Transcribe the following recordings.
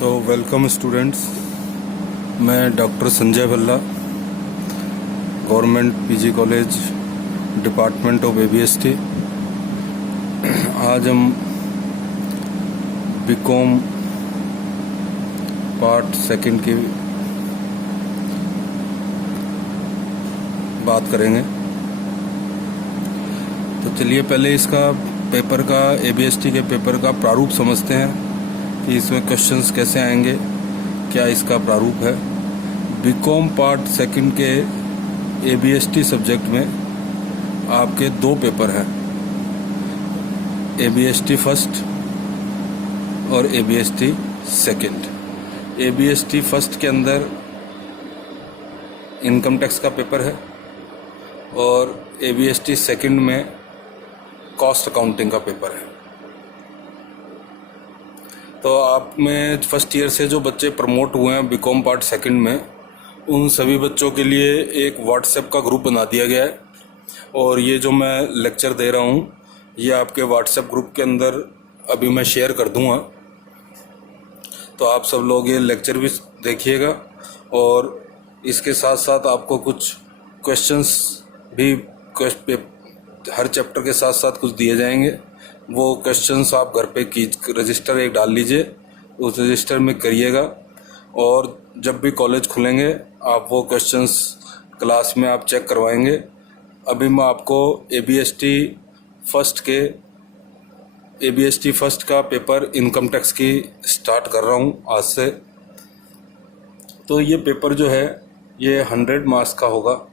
Welcome students. मैं doctor Sanjay Bhalla, government PG college, department of ABST. आज हम बीकॉम पार्ट सेकंड की बात करेंगे। तो चलिए पहले इसका पेपर का एबीएसटी के पेपर का प्रारूप समझते हैं कि इसमें क्वेश्चंस कैसे आएंगे, क्या इसका प्रारूप है। बीकॉम पार्ट सेकंड के एबीएसटी सब्जेक्ट में आपके दो पेपर हैं, एबीएसटी फर्स्ट और एबीएसटी सेकंड। एबीएसटी फर्स्ट के अंदर इनकम टैक्स का पेपर है और एबीएसटी सेकंड में कॉस्ट अकाउंटिंग का पेपर है। तो आप में फर्स्ट ईयर से जो बच्चे प्रमोट हुए हैं बीकॉम पार्ट सेकंड में, उन सभी बच्चों के लिए एक व्हाट्सएप का ग्रुप बना दिया गया है और ये जो मैं लेक्चर दे रहा हूँ ये आपके व्हाट्सएप ग्रुप के अंदर अभी मैं शेयर कर दूँगा। तो आप सब लोग ये लेक्चर भी देखिएगा और इसके साथ साथ आपको कुछ क्वेश्चंस भी हर चैप्टर के साथ साथ कुछ दिए जाएंगे। वो क्वेश्चंस आप घर पे रजिस्टर एक डाल लीजिए, उस रजिस्टर में करिएगा और जब भी कॉलेज खुलेंगे आप वो क्वेश्चंस क्लास में आप चेक करवाएंगे। अभी मैं आपको एबीएसटी फर्स्ट का पेपर इनकम टैक्स की स्टार्ट कर रहा हूँ आज से। तो ये पेपर जो है ये 100 मार्क्स का होगा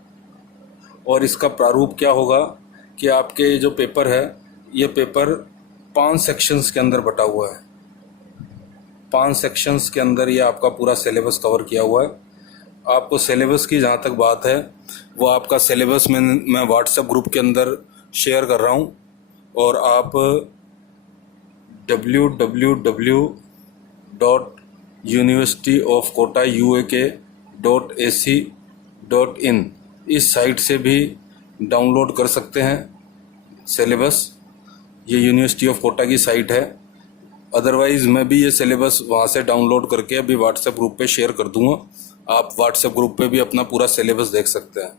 और इसका प्रारूप क्या होगा कि आपके जो पेपर है ये पेपर 5 सेक्शंस के अंदर बटा हुआ है। 5 सेक्शंस के अंदर ये आपका पूरा सिलेबस कवर किया हुआ है। आपको सिलेबस की जहाँ तक बात है वो आपका सिलेबस मैं व्हाट्सएप ग्रुप के अंदर शेयर कर रहा हूँ और आप www.universityofkota.uak.ac.in इस साइट से भी डाउनलोड कर सकते हैं सिलेबस। ये यूनिवर्सिटी ऑफ कोटा की साइट है। अदरवाइज़ मैं भी ये सिलेबस वहाँ से डाउनलोड करके अभी व्हाट्सएप ग्रुप पे शेयर कर दूँगा। आप व्हाट्सएप ग्रुप पे भी अपना पूरा सिलेबस देख सकते हैं।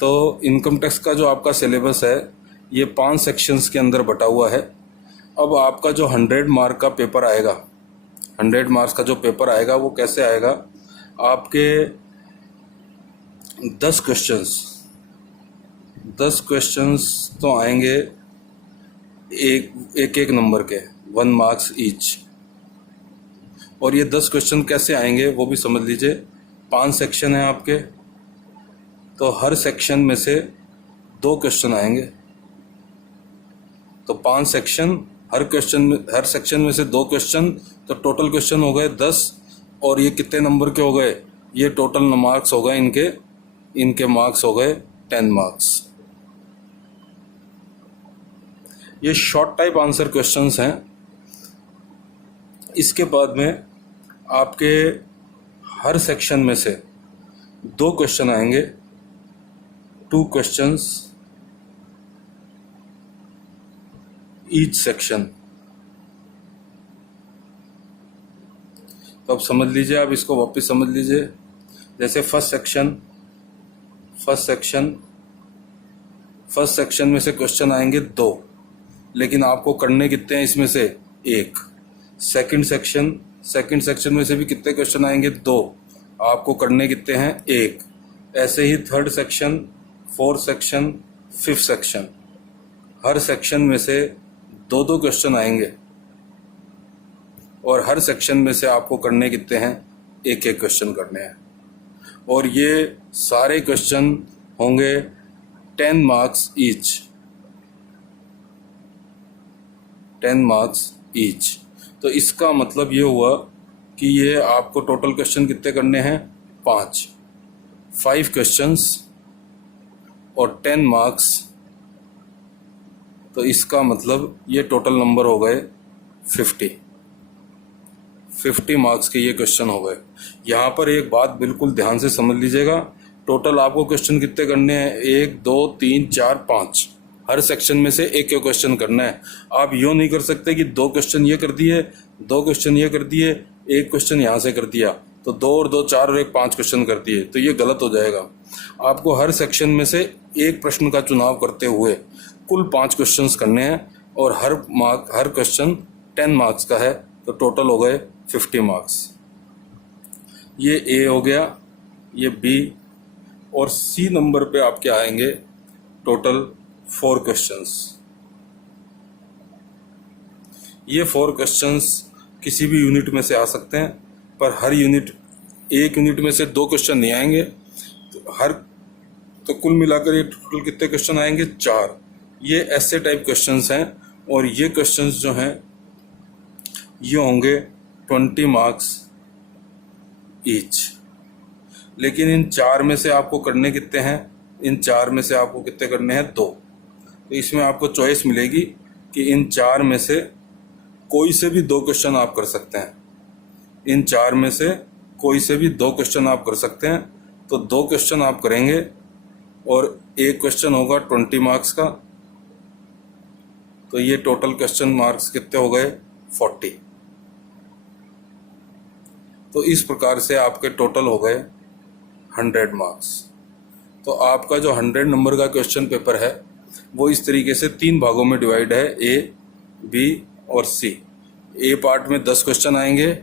तो इनकम टैक्स का जो आपका सिलेबस है ये 5 सेक्शंस के अंदर बटा हुआ है। अब आपका जो 100 मार्क का पेपर आएगा, 100 मार्क्स का जो पेपर आएगा वो कैसे आएगा, आपके 10 क्वेश्चंस तो आएंगे एक नंबर के 1 मार्क्स ईच। और ये 10 क्वेश्चन कैसे आएंगे वो भी समझ लीजिए। 5 सेक्शन है आपके, तो हर सेक्शन में से 2 क्वेश्चन आएंगे। तो 5 सेक्शन, हर सेक्शन में से 2 क्वेश्चन, तो टोटल क्वेश्चन हो गए 10। और ये कितने नंबर के हो गए, ये टोटल मार्क्स हो गए इनके मार्क्स हो गए 10 मार्क्स। ये शॉर्ट टाइप आंसर क्वेश्चंस हैं। इसके बाद में आपके हर सेक्शन में से 2 क्वेश्चन आएंगे, 2 क्वेश्चंस ईच सेक्शन। तो अब समझ लीजिए, आप इसको वापस समझ लीजिए। जैसे फर्स्ट सेक्शन में से क्वेश्चन आएंगे 2, लेकिन आपको करने कितने हैं इसमें से 1। सेकंड सेक्शन में से भी कितने क्वेश्चन आएंगे 2, आपको करने कितने हैं 1। ऐसे ही third section, fourth section, fifth section, हर सेक्शन में से 2 क्वेश्चन आएंगे और हर सेक्शन में से आपको करने कितने हैं 1 क्वेश्चन करने हैं। और ये सारे क्वेश्चन होंगे 10 मार्क्स ईच। तो इसका मतलब ये हुआ कि ये आपको टोटल क्वेश्चन कितने करने हैं 5 क्वेश्चंस और 10 मार्क्स। तो इसका मतलब ये टोटल नंबर हो गए 50 मार्क्स के ये क्वेश्चन हो गए। यहाँ पर एक बात बिल्कुल ध्यान से समझ लीजिएगा, टोटल आपको क्वेश्चन कितने करने हैं 1 2 3 4 5। हर सेक्शन में से एक क्वेश्चन करना है। आप यूँ नहीं कर सकते कि 2 क्वेश्चन ये कर दिए, 2 क्वेश्चन ये कर दिए, एक क्वेश्चन यहाँ से कर दिया तो 2 और 2 4 और 1 5 क्वेश्चन कर दिए, तो ये गलत हो जाएगा। आपको हर सेक्शन में से एक प्रश्न का चुनाव करते हुए कुल 5 क्वेश्चंस करने हैं और हर क्वेश्चन 10 मार्क्स का है, तो टोटल हो गए 50 मार्क्स। ये ए हो गया, ये बी, और सी नंबर पे आपके आएंगे टोटल 4 क्वेश्चंस। ये 4 क्वेश्चंस किसी भी यूनिट में से आ सकते हैं, पर हर यूनिट, एक यूनिट में से 2 क्वेश्चन नहीं आएंगे, तो कुल मिलाकर ये टोटल कितने क्वेश्चन आएंगे? 4। ये ऐसे टाइप क्वेश्चंस हैं, और ये क्वेश्चंस जो हैं ये होंगे 20 मार्क्स ईच। लेकिन इन 4 में से आपको करने कितने हैं? इन 4 में से आपको कितने करने हैं? 2। तो इसमें आपको चॉइस मिलेगी कि इन 4 में से कोई से भी 2 क्वेश्चन आप कर सकते हैं। इन 4 में से कोई से भी 2 क्वेश्चन आप कर सकते हैं, तो 2 क्वेश्चन आप करेंगे और एक क्वेश्चन होगा 20 मार्क्स का, तो ये टोटल क्वेश्चन मार्क्स कितने हो गए? 40। तो इस प्रकार से आपके टोटल हो गए 100 मार्क्स। तो आपका जो 100 नंबर का क्वेश्चन पेपर है वो इस तरीके से 3 भागों में डिवाइड है, ए, बी और सी। ए पार्ट में 10 क्वेश्चन आएंगे,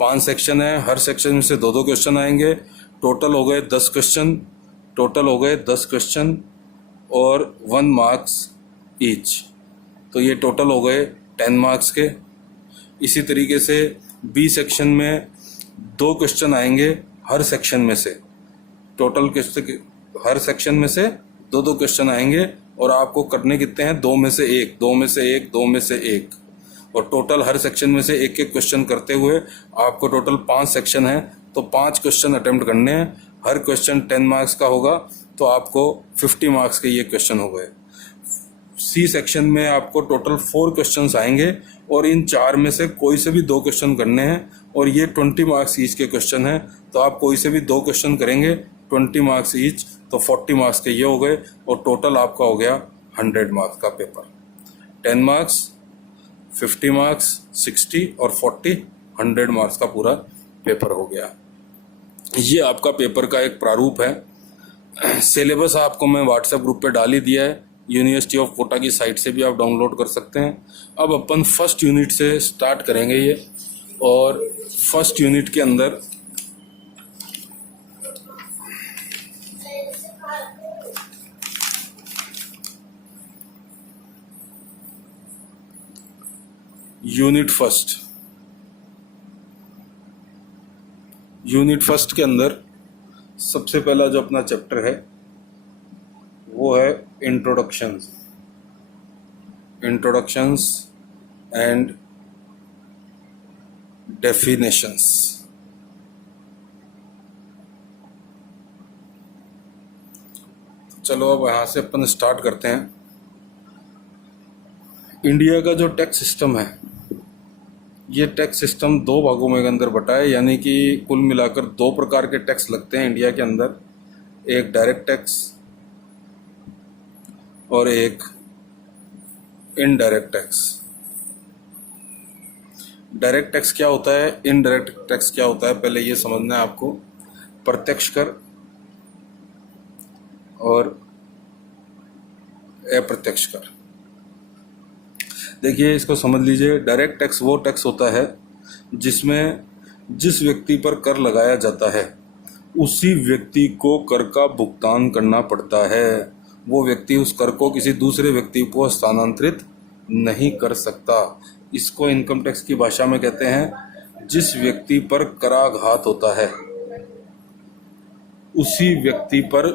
5 सेक्शन है, हर सेक्शन में से 2-2 क्वेश्चन आएंगे, टोटल हो गए 10 क्वेश्चन, और 1 मार्क्स ईच, तो ये टोटल हो गए 10 मार्क्स के। इसी तरीके से बी सेक्शन में 2 क्वेश्चन आएंगे हर सेक्शन में से, हर सेक्शन में से 2-2 क्वेश्चन आएंगे, और आपको करने कितने हैं? 2 में से 1, 2 में से 1, 2 में से 1, और टोटल हर सेक्शन में से एक एक क्वेश्चन करते हुए आपको टोटल 5 सेक्शन है, तो 5 क्वेश्चन अटेम्प्ट करने हैं। हर क्वेश्चन 10 मार्क्स का होगा, तो आपको 50 मार्क्स के ये क्वेश्चन हो गए। सी सेक्शन में आपको टोटल 4 क्वेश्चंस आएंगे, और इन 4 में से कोई से भी 2 क्वेश्चन करने हैं, और ये 20 मार्क्स ईच के क्वेश्चन हैं, तो आप कोई से भी 2 क्वेश्चन करेंगे 20 मार्क्स ईच, तो 40 मार्क्स के ये हो गए, और टोटल आपका हो गया 100 मार्क्स का पेपर। 10 मार्क्स, 50 मार्क्स, 60 और 40, 100 मार्क्स का पूरा पेपर हो गया। ये आपका पेपर का एक प्रारूप है। सिलेबस आपको मैं व्हाट्सएप ग्रुप पे डाल ही दिया है, यूनिवर्सिटी ऑफ कोटा की साइट से भी आप डाउनलोड कर सकते हैं। अब अपन फर्स्ट यूनिट से स्टार्ट करेंगे ये, और फर्स्ट यूनिट के अंदर यूनिट फर्स्ट के अंदर सबसे पहला जो अपना चैप्टर है वो है इंट्रोडक्शंस एंड डेफिनेशंस। चलो अब यहाँ से अपन स्टार्ट करते हैं। इंडिया का जो टैक्स सिस्टम है, ये टैक्स सिस्टम 2 भागों में अंदर बटा है, यानी कि कुल मिलाकर 2 प्रकार के टैक्स लगते हैं इंडिया के अंदर, एक डायरेक्ट टैक्स और एक इनडायरेक्ट टैक्स। डायरेक्ट टैक्स क्या होता है, इनडायरेक्ट टैक्स क्या होता है, पहले ये समझना है आपको। प्रत्यक्ष कर और अप्रत्यक्ष कर। देखिए, इसको समझ लीजिए। डायरेक्ट टैक्स वो टैक्स होता है जिसमें जिस व्यक्ति पर कर लगाया जाता है उसी व्यक्ति को कर का भुगतान करना पड़ता है। वो व्यक्ति उस कर को किसी दूसरे व्यक्ति को स्थानांतरित नहीं कर सकता। इसको इनकम टैक्स की भाषा में कहते हैं, जिस व्यक्ति पर कराघात होता है उसी व्यक्ति पर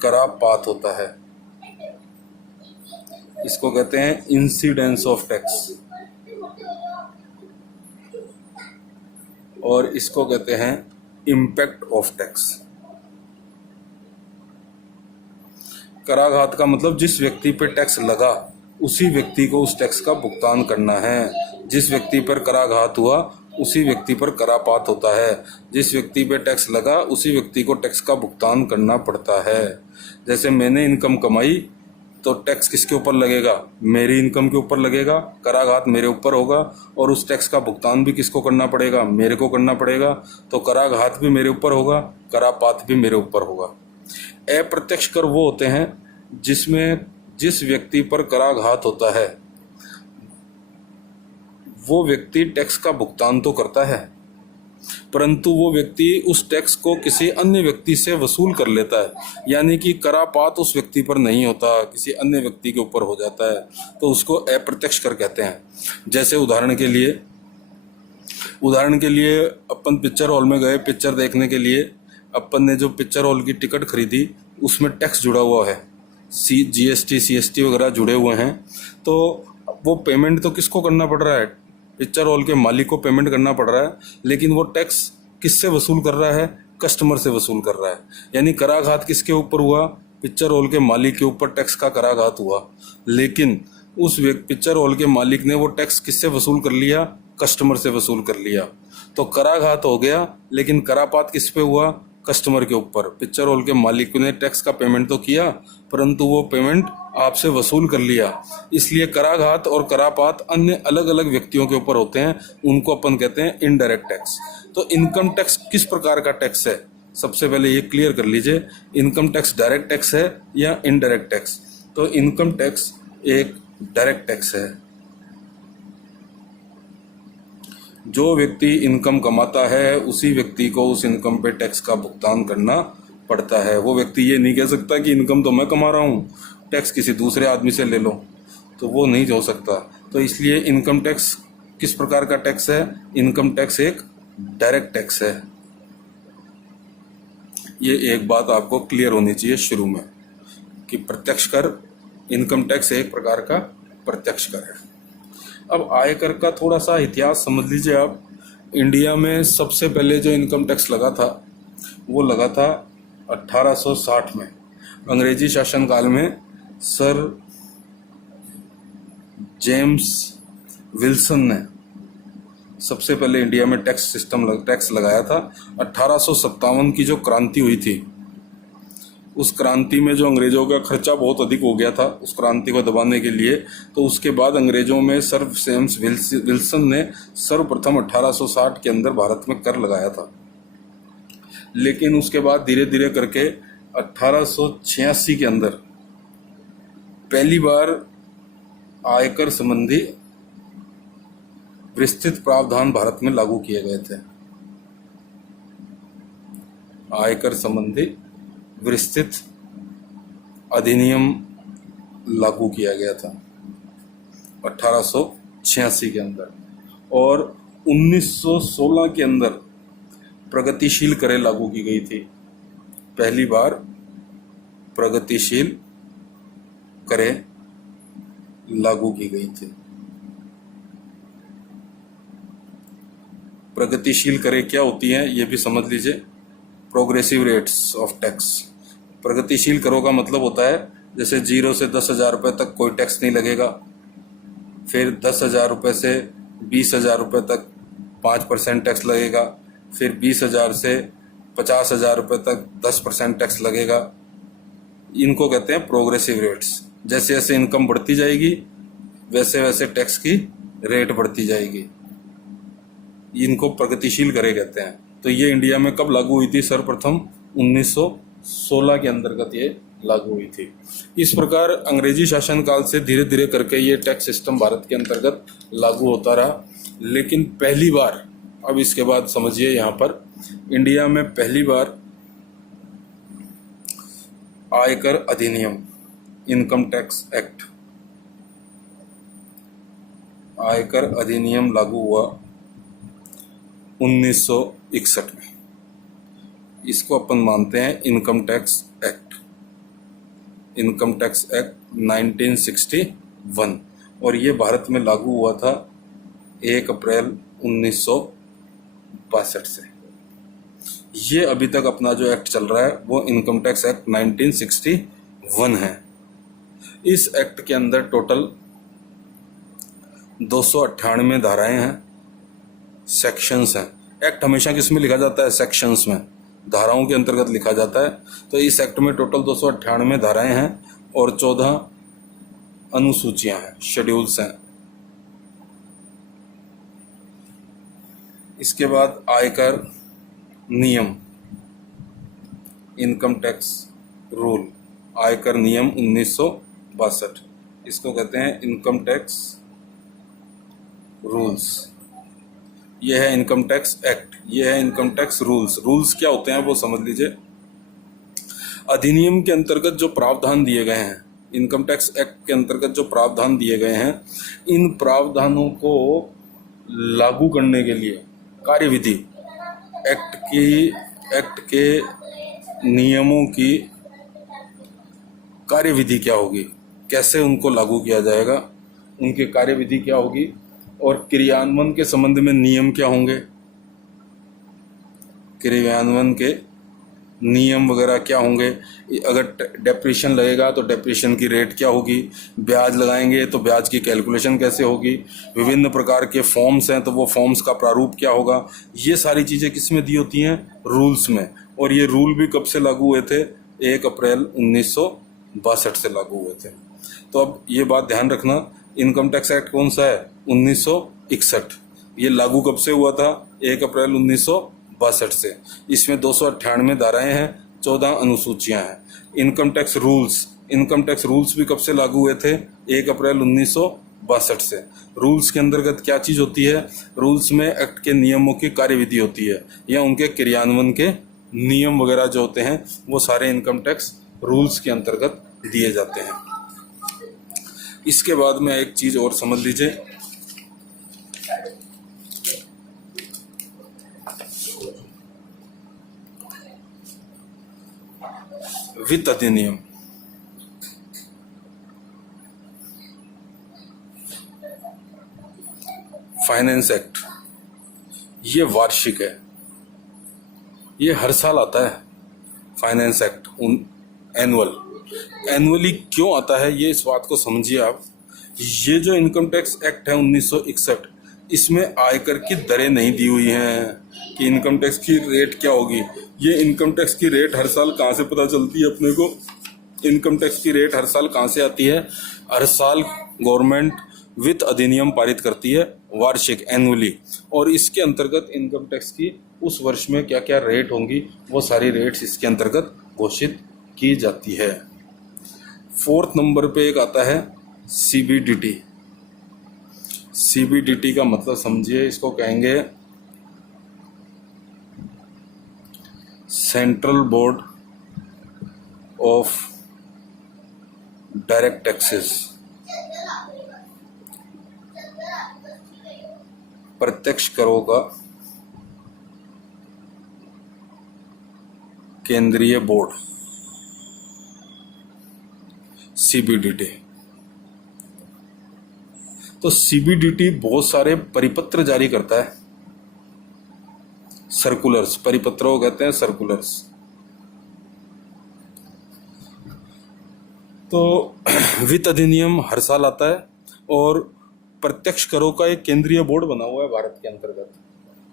करापात होता है। इसको कहते हैं इंसिडेंस ऑफ टैक्स, और इसको कहते हैं इम्पैक्ट ऑफ टैक्स। कराघात का मतलब जिस व्यक्ति पर टैक्स लगा उसी व्यक्ति को उस टैक्स का भुगतान करना है। जिस व्यक्ति पर कराघात हुआ उसी व्यक्ति पर करापात होता है। जिस व्यक्ति पे टैक्स लगा उसी व्यक्ति को टैक्स का भुगतान करना पड़ता है। जैसे मैंने इनकम कमाई तो टैक्स किसके ऊपर लगेगा? मेरी इनकम के ऊपर लगेगा, कराघात मेरे ऊपर होगा, और उस टैक्स का भुगतान भी किसको करना पड़ेगा? मेरे को करना पड़ेगा। तो कराघात भी मेरे ऊपर होगा, करापात भी मेरे ऊपर होगा। अप्रत्यक्ष कर वो होते हैं जिसमें जिस व्यक्ति पर कराघात होता है वो व्यक्ति टैक्स का भुगतान तो करता है, परंतु वो व्यक्ति उस टैक्स को किसी अन्य व्यक्ति से वसूल कर लेता है, यानी कि करापात उस व्यक्ति पर नहीं होता, किसी अन्य व्यक्ति के ऊपर हो जाता है, तो उसको अप्रत्यक्ष कर कहते हैं। जैसे उदाहरण के लिए अपन पिक्चर हॉल में गए, पिक्चर देखने के लिए अपन ने जो पिक्चर हॉल की टिकट खरीदी उसमें टैक्स जुड़ा हुआ है, GST CST वगैरह जुड़े हुए हैं, तो वो पेमेंट तो किसको करना पड़ रहा है? पिक्चर हॉल के मालिक को पेमेंट करना पड़ रहा है, लेकिन वो टैक्स किससे वसूल कर रहा है? कस्टमर से वसूल कर रहा है। यानी कराघात किसके ऊपर हुआ? पिक्चर हॉल के मालिक के ऊपर टैक्स का कराघात हुआ, लेकिन उस पिक्चर हॉल के मालिक ने वो टैक्स किससे वसूल कर लिया? कस्टमर से वसूल कर लिया। तो कराघात हो गया, लेकिन करापात किस पे हुआ? कस्टमर के ऊपर। पिक्चर हॉल के मालिक ने टैक्स का पेमेंट तो किया, परंतु वो पेमेंट आपसे वसूल कर लिया। इसलिए कराघात और करापात अन्य अलग अलग व्यक्तियों के ऊपर होते हैं, उनको अपन कहते हैं इनडायरेक्ट टैक्स। तो इनकम टैक्स किस प्रकार का टैक्स है? सबसे पहले ये क्लियर कर लीजिए, इनकम टैक्स डायरेक्ट टैक्स है या इनडायरेक्ट टैक्स? तो इनकम टैक्स एक डायरेक्ट टैक्स है। जो व्यक्ति इनकम कमाता है उसी व्यक्ति को उस इनकम पे टैक्स का भुगतान करना पड़ता है। वो व्यक्ति ये नहीं कह सकता कि इनकम तो मैं कमा रहा हूँ, टैक्स किसी दूसरे आदमी से ले लो, तो वो नहीं हो सकता। तो इसलिए इनकम टैक्स किस प्रकार का टैक्स है? इनकम टैक्स एक डायरेक्ट टैक्स है। ये एक बात आपको क्लियर होनी चाहिए शुरू में कि प्रत्यक्ष कर, इनकम टैक्स एक प्रकार का प्रत्यक्ष कर है। अब आयकर का थोड़ा सा इतिहास समझ लीजिए आप। इंडिया में सबसे पहले जो इनकम टैक्स लगा था वो लगा था 1860 में, अंग्रेजी शासनकाल में सर जेम्स विल्सन ने सबसे पहले इंडिया में टैक्स लगाया था। 1857 की जो क्रांति हुई थी, उस क्रांति में जो अंग्रेजों का खर्चा बहुत अधिक हो गया था उस क्रांति को दबाने के लिए, तो उसके बाद अंग्रेजों में सर जेम्स विल्सन ने सर्वप्रथम 1860 के अंदर भारत में कर लगाया था। लेकिन उसके बाद धीरे धीरे करके 1886 के अंदर पहली बार आयकर संबंधी विस्तृत प्रावधान भारत में लागू किए गए थे। आयकर संबंधी विस्तृत अधिनियम लागू किया गया था 1886 के अंदर, और 1916 के अंदर प्रगतिशील करें लागू की गई थी। पहली बार प्रगतिशील करें लागू की गई थी। प्रगतिशील करें क्या होती हैं ये भी समझ लीजिए। Progressive rates of tax. प्रगतिशील करों का मतलब होता है जैसे 0 से 10,000 रुपये तक कोई टैक्स नहीं लगेगा, फिर 10,000 रुपये से 20,000 रुपये तक 5% टैक्स लगेगा, फिर 20,000 से 50,000 रुपये तक 10% टैक्स लगेगा। इनको कहते हैं प्रोग्रेसिव रेट्स। जैसे जैसे इनकम बढ़ती जाएगी वैसे वैसे टैक्स की रेट बढ़ती जाएगी। इनको प्रगतिशील करें कहते हैं। तो ये इंडिया में कब लागू हुई थी? सर्वप्रथम 1916 के अंतर्गत ये लागू हुई थी। इस प्रकार अंग्रेजी शासनकाल से धीरे धीरे करके ये टैक्स सिस्टम भारत के अंतर्गत लागू होता रहा। लेकिन पहली बार, अब इसके बाद समझिए, यहाँ पर इंडिया में पहली बार आयकर अधिनियम, इनकम टैक्स एक्ट, आयकर अधिनियम लागू हुआ 1961 में। इसको अपन मानते हैं income tax act, income tax act 1961, और ये भारत में लागू हुआ था 1 अप्रैल 1962 से। ये अभी तक अपना जो एक्ट चल रहा है वो इनकम टैक्स एक्ट 1961 है। इस एक्ट के अंदर टोटल 298 धाराएं हैं, सेक्शंस हैं। एक्ट हमेशा किस में लिखा जाता है? सेक्शंस में, धाराओं के अंतर्गत लिखा जाता है। तो इस एक्ट में टोटल 298 धाराएं हैं और 14 अनुसूचियां हैं, शेड्यूल्स हैं। इसके बाद आयकर नियम, इनकम टैक्स रूल, आयकर नियम 1962, इसको कहते हैं इनकम टैक्स रूल्स। ये है इनकम टैक्स एक्ट, ये है इनकम टैक्स रूल्स। रूल्स क्या होते हैं वो समझ लीजिए। अधिनियम के अंतर्गत जो प्रावधान दिए गए हैं, इनकम टैक्स एक्ट के अंतर्गत जो प्रावधान दिए गए हैं, इन प्रावधानों को लागू करने के लिए कार्यविधि, एक्ट के नियमों की कार्यविधि क्या होगी, कैसे उनको लागू किया जाएगा, उनकी कार्यविधि क्या होगी, और क्रियान्वयन के संबंध में नियम क्या होंगे, क्रियान्वयन के नियम वगैरह क्या होंगे। अगर डेप्रिसिएशन लगेगा तो डेप्रिसिएशन की रेट क्या होगी, ब्याज लगाएंगे तो ब्याज की कैलकुलेशन कैसे होगी, विभिन्न प्रकार के फॉर्म्स हैं तो वो फॉर्म्स का प्रारूप क्या होगा। ये सारी चीज़ें किस में दी होती हैं, रूल्स में। और ये रूल भी कब से लागू हुए थे, 1 अप्रैल 1962 से लागू हुए थे। तो अब ये बात ध्यान रखना, इनकम टैक्स एक्ट कौन सा है, 1961। ये लागू कब से हुआ था, 1 अप्रैल 1962 से। इसमें 298 धाराएं हैं, 14 अनुसूचियां हैं। इनकम टैक्स रूल्स भी कब से लागू हुए थे, 1 अप्रैल 1962 से। रूल्स के अंतर्गत क्या चीज़ होती है, रूल्स में एक्ट के नियमों की कार्यविधि होती है या उनके क्रियान्वयन के नियम वगैरह जो होते हैं वो सारे इनकम टैक्स रूल्स के अंतर्गत दिए जाते हैं। इसके बाद में एक चीज़ और समझ लीजिए, वित्त अधिनियम। फाइनेंस एक्ट, ये वार्षिक है, ये हर साल आता है। फाइनेंस एक्ट एनुअली क्यों आता है, ये इस बात को समझिए आप। ये जो इनकम टैक्स एक्ट है 1961, इसमें आयकर की दरें नहीं दी हुई हैं कि इनकम टैक्स की रेट क्या होगी। ये इनकम टैक्स की रेट हर साल कहाँ से पता चलती है अपने को, इनकम टैक्स की रेट हर साल कहाँ से आती है, हर साल गवर्नमेंट वित्त अधिनियम पारित करती है, वार्षिक, एनुअली। और इसके अंतर्गत इनकम टैक्स की उस वर्ष में क्या क्या रेट होंगी, वो सारी रेट्स इसके अंतर्गत घोषित की जाती है। 4th नंबर पे एक आता है CBDT। CBDT का मतलब समझिए, इसको कहेंगे central board of direct taxes. प्रत्यक्ष करों का केंद्रीय बोर्ड, CBDT। तो CBDT बहुत सारे परिपत्र जारी करता है, सर्कुलर्स, परिपत्रों को कहते हैं सर्कुलर्स। तो वित्त अधिनियम हर साल आता है और प्रत्यक्ष करों का एक केंद्रीय बोर्ड बना हुआ है भारत के अंतर्गत।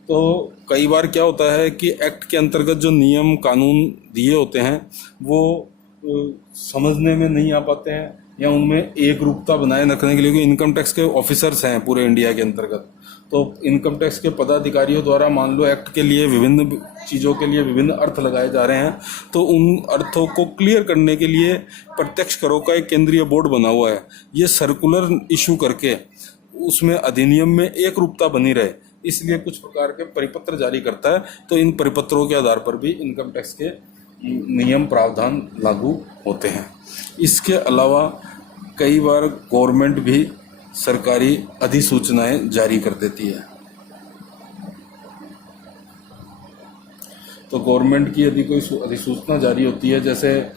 तो कई बार क्या होता है कि एक्ट के अंतर्गत जो नियम कानून दिए होते हैं वो समझने में नहीं आ पाते हैं, या उनमें एक रूपता बनाए रखने के लिए, इनकम टैक्स के ऑफिसर्स हैं पूरे इंडिया के अंतर्गत, तो इनकम टैक्स के पदाधिकारियों द्वारा मान लो एक्ट के लिए विभिन्न चीज़ों के लिए विभिन्न अर्थ लगाए जा रहे हैं, तो उन अर्थों को क्लियर करने के लिए प्रत्यक्ष करों का एक केंद्रीय बोर्ड बना हुआ है। ये सर्कुलर इशू करके उसमें अधिनियम में एक रूपता बनी रहे, इसलिए कुछ प्रकार के परिपत्र जारी करता है। तो इन परिपत्रों के आधार पर भी इनकम टैक्स के नियम प्रावधान लागू होते हैं। इसके अलावा कई बार गवर्नमेंट भी सरकारी अधिसूचनाएं जारी कर देती है। तो गवर्नमेंट की यदि कोई अधिसूचना जारी होती है, जैसे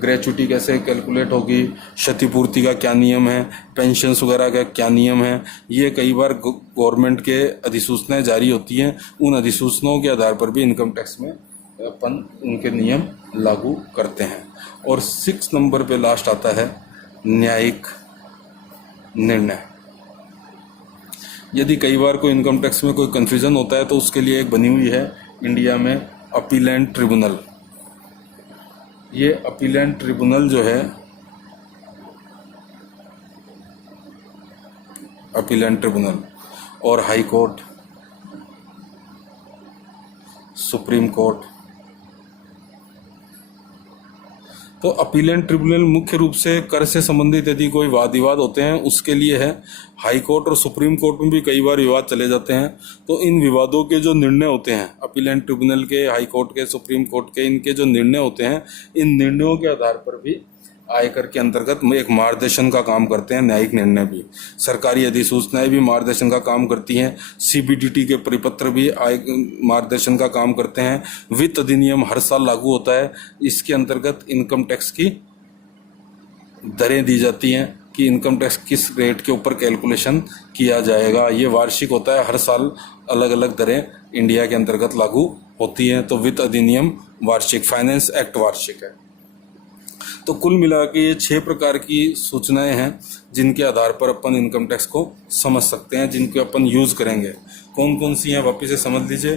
ग्रेच्युटी कैसे कैलकुलेट होगी, क्षतिपूर्ति का क्या नियम है, पेंशन्स वगैरह का क्या नियम है, ये कई बार गवर्नमेंट के अधिसूचनाएं जारी होती हैं। उन अधिसूचनाओं के आधार पर भी इनकम टैक्स में अपन उनके नियम लागू करते हैं। और 6 नंबर पे लास्ट आता है न्यायिक निर्णय। यदि कई बार कोई इनकम टैक्स में कोई कन्फ्यूजन होता है तो उसके लिए एक बनी हुई है इंडिया में अपीलेंट ट्रिब्यूनल। ये अपीलेंट ट्रिब्यूनल जो है अपीलेंट ट्रिब्यूनल और हाई कोर्ट, सुप्रीम कोर्ट। तो अपीलेंट ट्रिब्यूनल मुख्य रूप से कर से संबंधित यदि कोई वाद विवाद होते हैं उसके लिए है। हाई कोर्ट और सुप्रीम कोर्ट में भी कई बार विवाद चले जाते हैं। तो इन विवादों के जो निर्णय होते हैं अपीलेंट ट्रिब्यूनल के, हाई कोर्ट के, सुप्रीम कोर्ट के, इनके जो निर्णय होते हैं, इन निर्णयों के आधार पर भी आयकर के अंतर्गत एक मार्गदर्शन का काम करते हैं। न्यायिक निर्णय भी, सरकारी अधिसूचनाएं भी मार्गदर्शन का काम करती हैं। सीबीडीटी के परिपत्र भी मार्गदर्शन का काम करते हैं। वित्त अधिनियम हर साल लागू होता है, इसके अंतर्गत इनकम टैक्स की दरें दी जाती हैं कि इनकम टैक्स किस रेट के ऊपर कैलकुलेशन किया जाएगा। ये वार्षिक होता है, हर साल अलग अलग दरें इंडिया के अंतर्गत लागू होती हैं। तो वित्त अधिनियम वार्षिक, फाइनेंस एक्ट वार्षिक है। तो कुल मिला के ये 6 प्रकार की सूचनाएं हैं जिनके आधार पर अपन इनकम टैक्स को समझ सकते हैं, जिनके अपन यूज़ करेंगे। कौन कौन सी हैं वापस से समझ लीजिए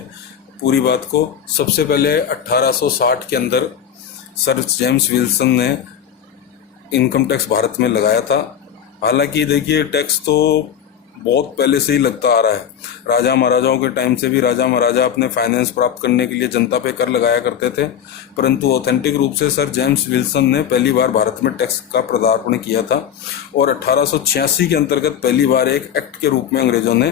पूरी बात को। सबसे पहले 1860 के अंदर सर जेम्स विल्सन ने इनकम टैक्स भारत में लगाया था। हालांकि देखिए टैक्स तो बहुत पहले से ही लगता आ रहा है। राजा महाराजाओं के टाइम से भी राजा महाराजा अपने फाइनेंस प्राप्त करने के लिए जनता पे कर लगाया करते थे, परंतु ऑथेंटिक रूप से सर जेम्स विल्सन ने पहली बार भारत में टैक्स का पदार्पण किया था। और 1886 के अंतर्गत पहली बार एक एक्ट के रूप में अंग्रेजों ने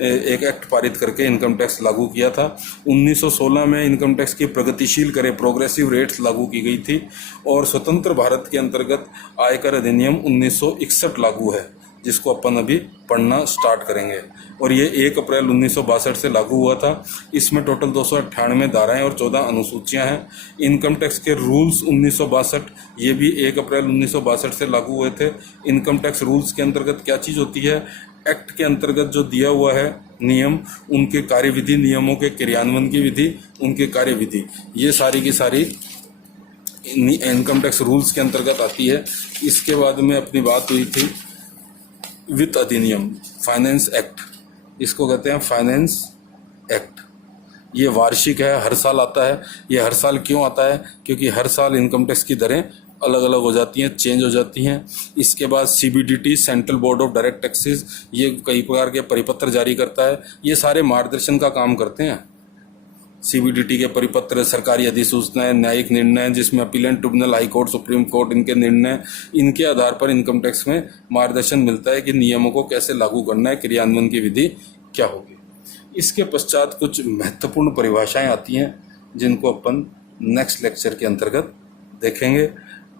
एक एक्ट पारित करके इनकम टैक्स लागू किया था। 1916 में इनकम टैक्स की प्रगतिशील करें, प्रोग्रेसिव रेट्स लागू की गई थी। और स्वतंत्र भारत के अंतर्गत आयकर अधिनियम 1961 लागू है, जिसको अपन अभी पढ़ना स्टार्ट करेंगे। और ये 1 अप्रैल 1962 से लागू हुआ था। इसमें टोटल 298 धाराएं और 14 अनुसूचियां हैं। इनकम टैक्स के रूल्स 1962, ये भी 1 अप्रैल 1962 से लागू हुए थे। इनकम टैक्स रूल्स के अंतर्गत क्या चीज़ होती है? एक्ट के अंतर्गत जो दिया हुआ है नियम, उनके कार्यविधि, नियमों के क्रियान्वयन की विधि, उनके कार्यविधि, ये सारी की सारी इनकम टैक्स रूल्स के अंतर्गत आती है। इसके बाद में अपनी बात हुई थी वित्त अधिनियम, फाइनेंस एक्ट, इसको कहते हैं फाइनेंस एक्ट। ये वार्षिक है, हर साल आता है। ये हर साल क्यों आता है? क्योंकि हर साल इनकम टैक्स की दरें अलग अलग हो जाती हैं, चेंज हो जाती हैं। इसके बाद CBDT, central board of direct taxes, ये कई प्रकार के परिपत्र जारी करता है। ये सारे मार्गदर्शन का काम करते हैं। सीबीडीटी के परिपत्र, सरकारी अधिसूचनाएं, न्यायिक निर्णय जिसमें appellate tribunal, high court, supreme court, इनके निर्णय, इनके आधार पर इनकम टैक्स में मार्गदर्शन मिलता है कि नियमों को कैसे लागू करना है, क्रियान्वयन की विधि क्या होगी। इसके पश्चात कुछ महत्वपूर्ण परिभाषाएं आती हैं जिनको अपन नेक्स्ट लेक्चर के अंतर्गत देखेंगे।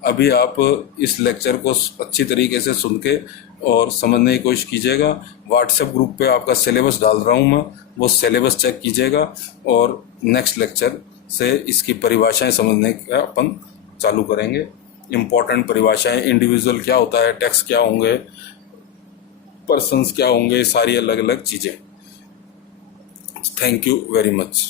अभी आप इस लेक्चर को अच्छी तरीके से सुन के और समझने की कोशिश कीजिएगा। व्हाट्सएप ग्रुप पे आपका सिलेबस डाल रहा हूँ मैं, वो सिलेबस चेक कीजिएगा और नेक्स्ट लेक्चर से इसकी परिभाषाएं समझने का अपन चालू करेंगे। इम्पोर्टेंट परिभाषाएं, इंडिविजुअल क्या होता है, टैक्स क्या होंगे, पर्सन्स क्या होंगे, सारी अलग अलग चीज़ें। Thank you very much.